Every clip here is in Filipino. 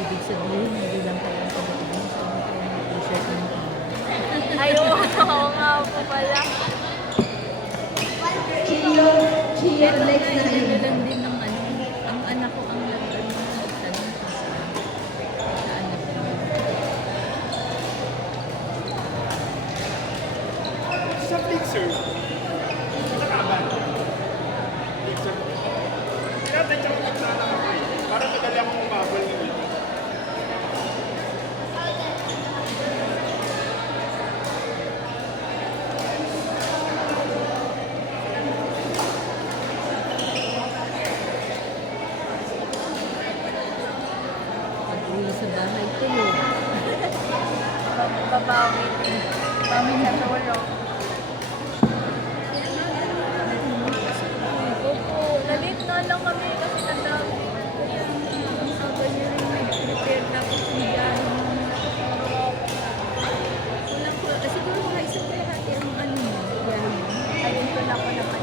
ibig sabihin, hindi lang kayo ang pagkakas sa mga t-shirt ng Ayaw, oo nga po pala. Chia, next na rin lang din ng ano, ang anak ko ang nagtanong ko sa anak ko. Sa mixer. Nakaban. Mixer. Tinatay ako ng sana ako eh. Para madali akong umabal ng ito. Pag-uwi sa bahay ko yun. Babawi. Babawi sa tulong. Opo, na-late na lang kami kasi nandami. Sabi niyo rin nag-prepare na po siya. Walang ko, siguro mga isang kalahati ang ano mo, biyahe mo. Ayun ko na po naman.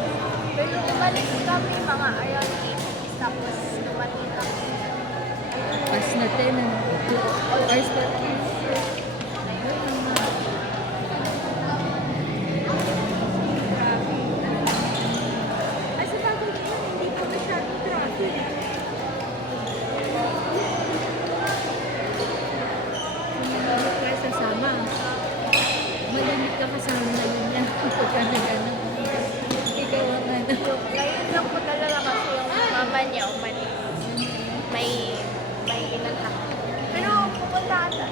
Pero umalis kami mga ayan 8. Tapos dumating kami. Pas na 10, 2 hours pa. Ay, sa bagay yun, hindi po masyadong traffic. Malamit ka sasama. Malamit ka kasama na yun yan. Pagka nag-ano. Ikaw ang ano. Ngayon lang po talaga kasi yung mama niya umalis. May inantak. Pero pupunta ata.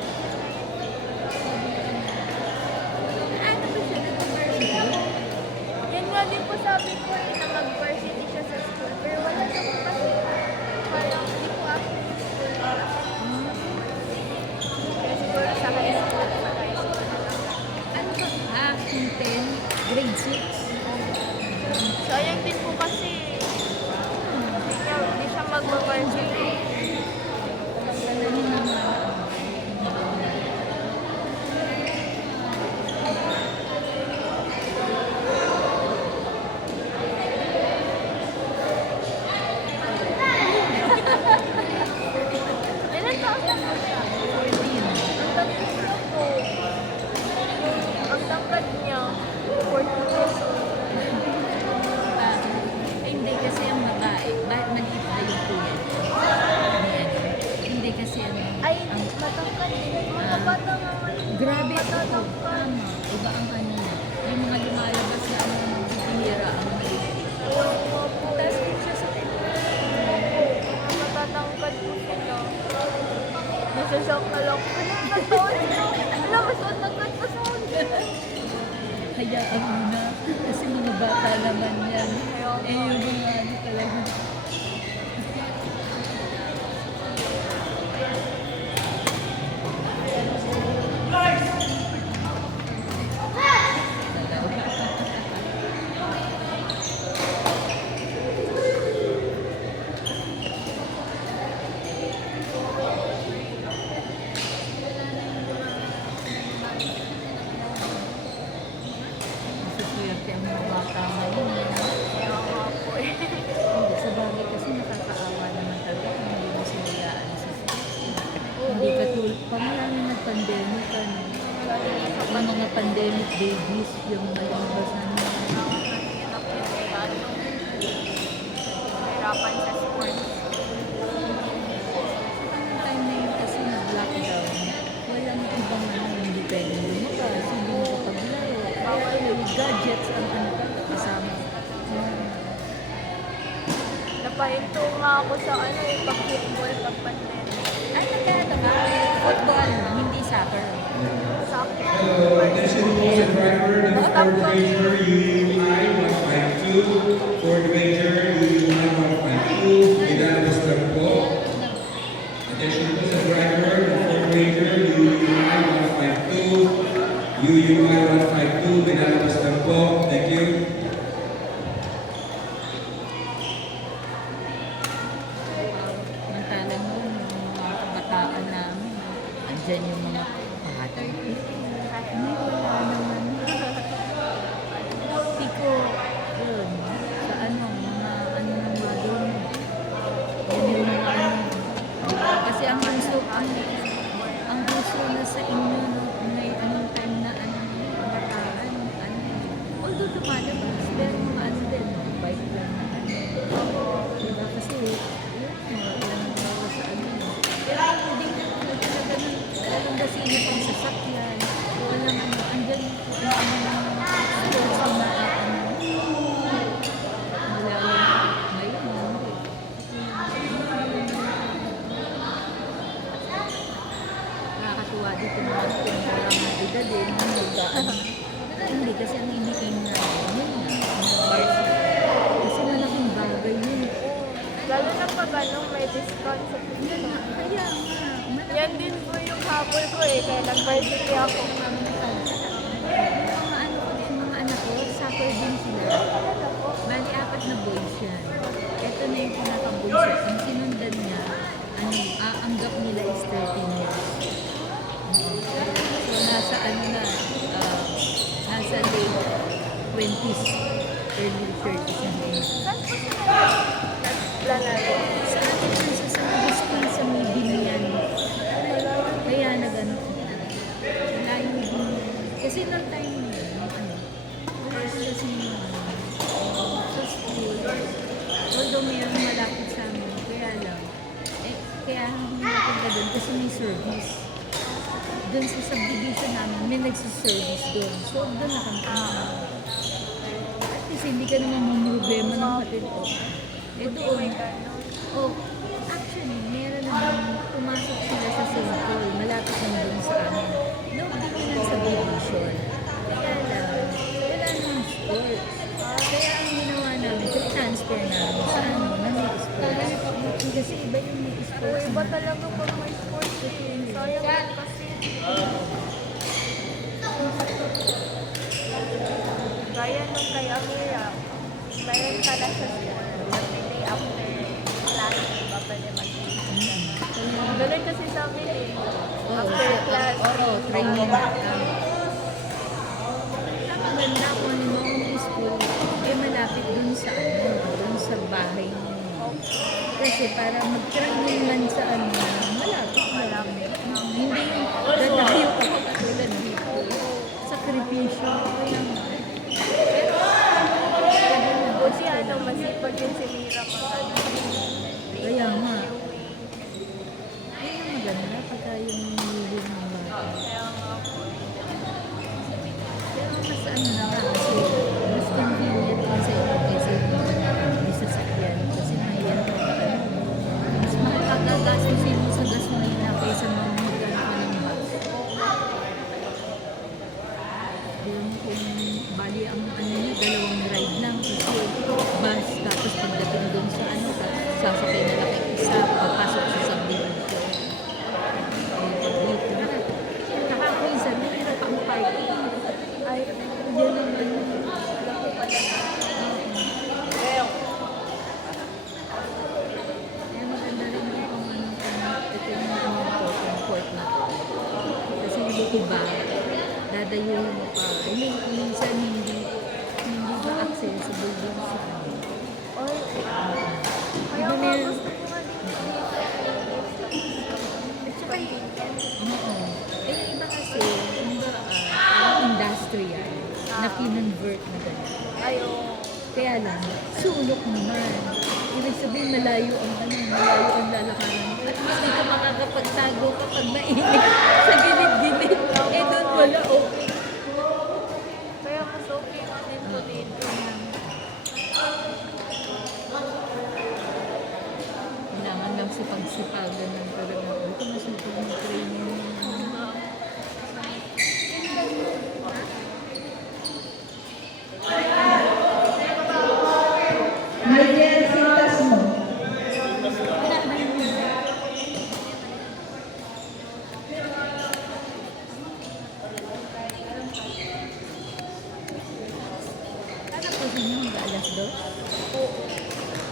Ano ba siya? Nag-varsity? Yan nga din po sabi ko eh, na mag-varsity siya sa school. Pero wala na po kasi. Parang hindi po ako sa school. Kaya siguro sa high school. Sa high school na lang. Ano ba? Yung 10, grade 6. So ayan din po kasi. Hindi siya mag-varsity. Ganahin naman. Ilan taon na po siya? 14. Ang tangkad niya po. Ang tangkad niya. 14 years old. Ah, ay, hindi kasi ang mata eh. Bakit maliit na yung kuya? Ayan. Hindi kasi ano. Ay, matangkad din. Mga bata nga ngayon. Grabe ito. Matatangkad. Tama. Iba ang ano niya. Yung mga lumalabas na ano, bihira ang maliit. Tapos din siya sa Matatangkad po sila. Nasasyak na lang. Ano, nagtaon niya? Alam, mas matangkad pa sa akin. hayaan mo na. Kasi mga bata naman yan. Eh, yung mga ano talaga. Masaswerte ang mga bata ngayon. Kaya nga po eh. Hindi, sa bagay kasi nakakaawa naman talaga kung hindi mo sila yaan sa hindi katulad, pamarami nag-pandemic ano. Ang mga pandemic babies, yung nalibasan mo. Hirapan sa sports. Ang time na yun kasi nag-lockdown, walang ibang ano, hindi pwedeng lumabas, hindi makapaglaro. Kaya yung gadgets ang ano kasama. Napahinto nga ako sa ano eh, pag-football pag pandemic. Ay, nagkata ka? Football, hindi soccer. Hello, attention please, the driver, the fourth major, UUI 152, fourth major, UUI 152, Vidalabas lang po. Attention please, the driver, the fourth major, UUI 152, UUI 152, Vidalabas lang po. Thank you. Mantalang noon, yung mga kabataan namin, andyan yung mga father. Hindi, wala naman. Tiko, yun, sa ano, mga ano ng mga doon. Yan yung mga ano. Kasi ang ano. Hindi kasi ang iniin na yun na, kasi malaking bagay yun. Lalo na pag ano, may discount sa pizza. Kaya nga, Yan din po yung habol ko eh, kaya nag-varsity ako. yung mga anak ko, soccer din sila. Bali, 4 na boys yan. Ito na yung pinaka-bunso. Ang sinundan niya, ang gap nila is 13 years. So, nasa ano na, nasa late 20s, early 30s na rin. Saan po sila naglalaro? Sa atin nasa sa mga school sa may Binian. Kaya nag-ano, malayo din. Kasi noong time na yun, wala sila sa school. Although mayroong malapit sa amin, kaya lang, kaya hindi napunta doon kasi may service. Doon sa subdivision namin, may nagsiservice doon. So, doon na kami. At least hindi ka naman mamroblema ng hatid ko. Eh doon, actually, meron naman pumasok sila sa St. Paul, malapit lang doon sa amin. Doon din lang sa division. Kaya lang, wala namang sports. Kaya ang ginawa namin, transfer namin sa ano, sports. Kasi iba yung may O, sports. iba talaga pag may sports eh. Sayang din kasi. Gaya nung kay Amira, mayroon ka na sa school. Day after class, iba pwede mag-game. Ganun kasi sa amin eh. After class. Oo, training. Maganda kung ano mo ang school, eh malapit dun sa ano, dun sa bahay mo. Kasi para mag-training man sa ano, malapit lang. Hindi yung dadayo ka pa katulad dito. Sakripisyo. Kaya nga. Buti ano, masipag din si Mira pag ano. Kaya nga. Kaya maganda pagka yung nililin ng bata. Kaya nga po. Pero mas ano na nga kasi mas convenient kasi kaysa yung sasakyan. Kasi mahirap na ano. Mas makakagastusin mo sa gasolina kaysa mamigyan ka ng bus. Yung kung bali ang ano niya, 2 ride lang kasi bus tapos pagdating doon sa ano, sasakay na lang kayo isa, papasok sa subdivision. Nakakuisan, mahirap ang parking. Ay, Yan naman. ako pala. Kaya maganda rin yung ito yung court na to. Kasi hindi ba, dadayuhin mo pa. Minsan hindi ba accessible dun sa ano. Oy, kaya Iba nga meron- gusto ko nga dito. At saka Oo. Eh, yung iba kasi, yung industrial na kinonvert na gano'n. ayo. Kaya lang, sulok naman. Ibig sabihin, malayo ang lalakaran. At least di ka makakapagtago kapag mainit sa gilid-gilid. Eh, doon wala, okay. Kaya mas okay nga din po dito. Kailangan lang sa pagsipagan ng talaga. Ito masipag ng training. Michael Sintasmo. Ano po sa inyo? Hanggang alas 2?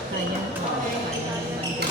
Kaya naman din.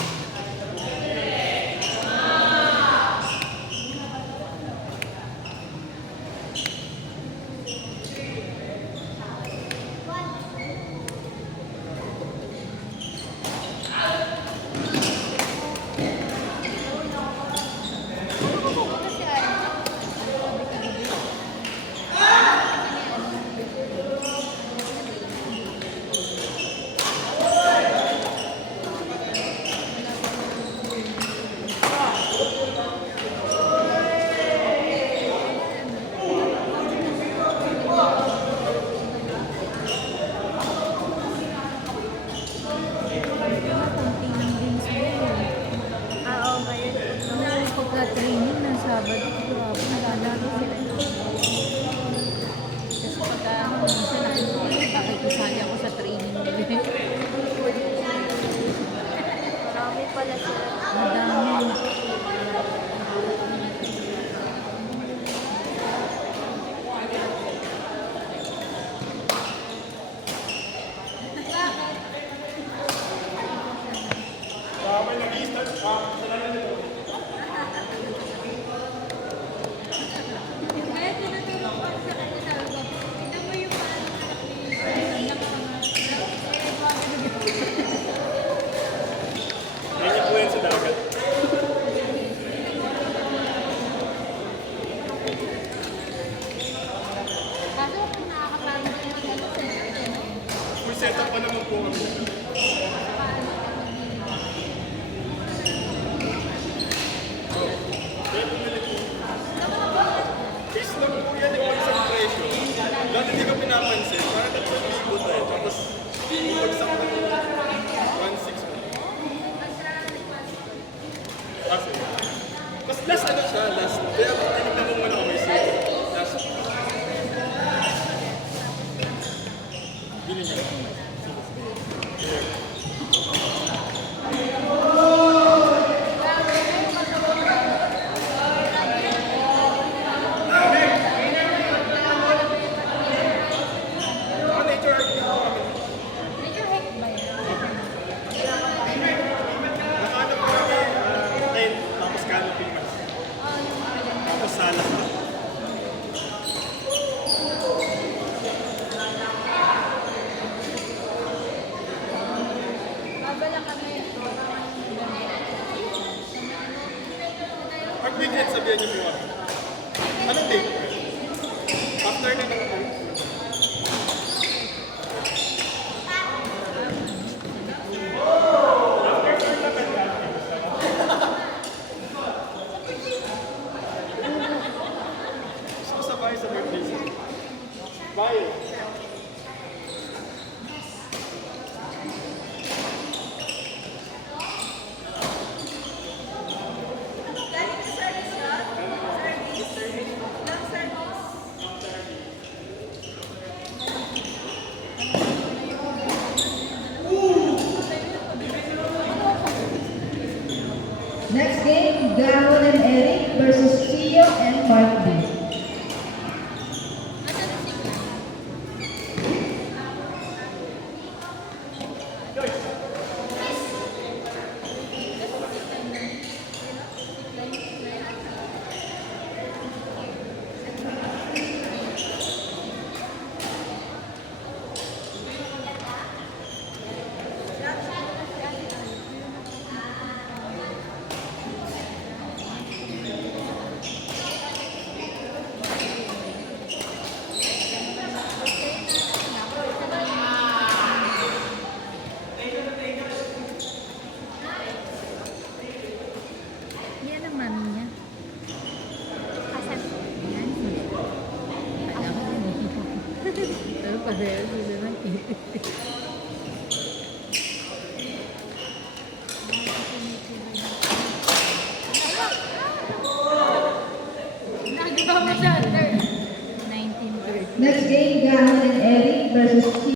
Kasi, mas last ano siya, last. Kaya tinignan mo muna kung may sale. Last. Bili niya. Ano nature art ko? Medyo hate ba yan? Nakaano ko kami, tent, tapos canopy naman. Tapos sala pa. Babala kami. Pag weekend, sabihan niyo po kami. Anong date? After na ng gusto ko sa bahay sa birthday siya. Bahay. Next game, Gavon and Eric versus Chio and Mark B. Yan ang mami niya. Asan? Yan. Alam ko yun. Pero pareho sila ng kitik. Nagawa mo siya, 1930. Next game, Gavon and Eric versus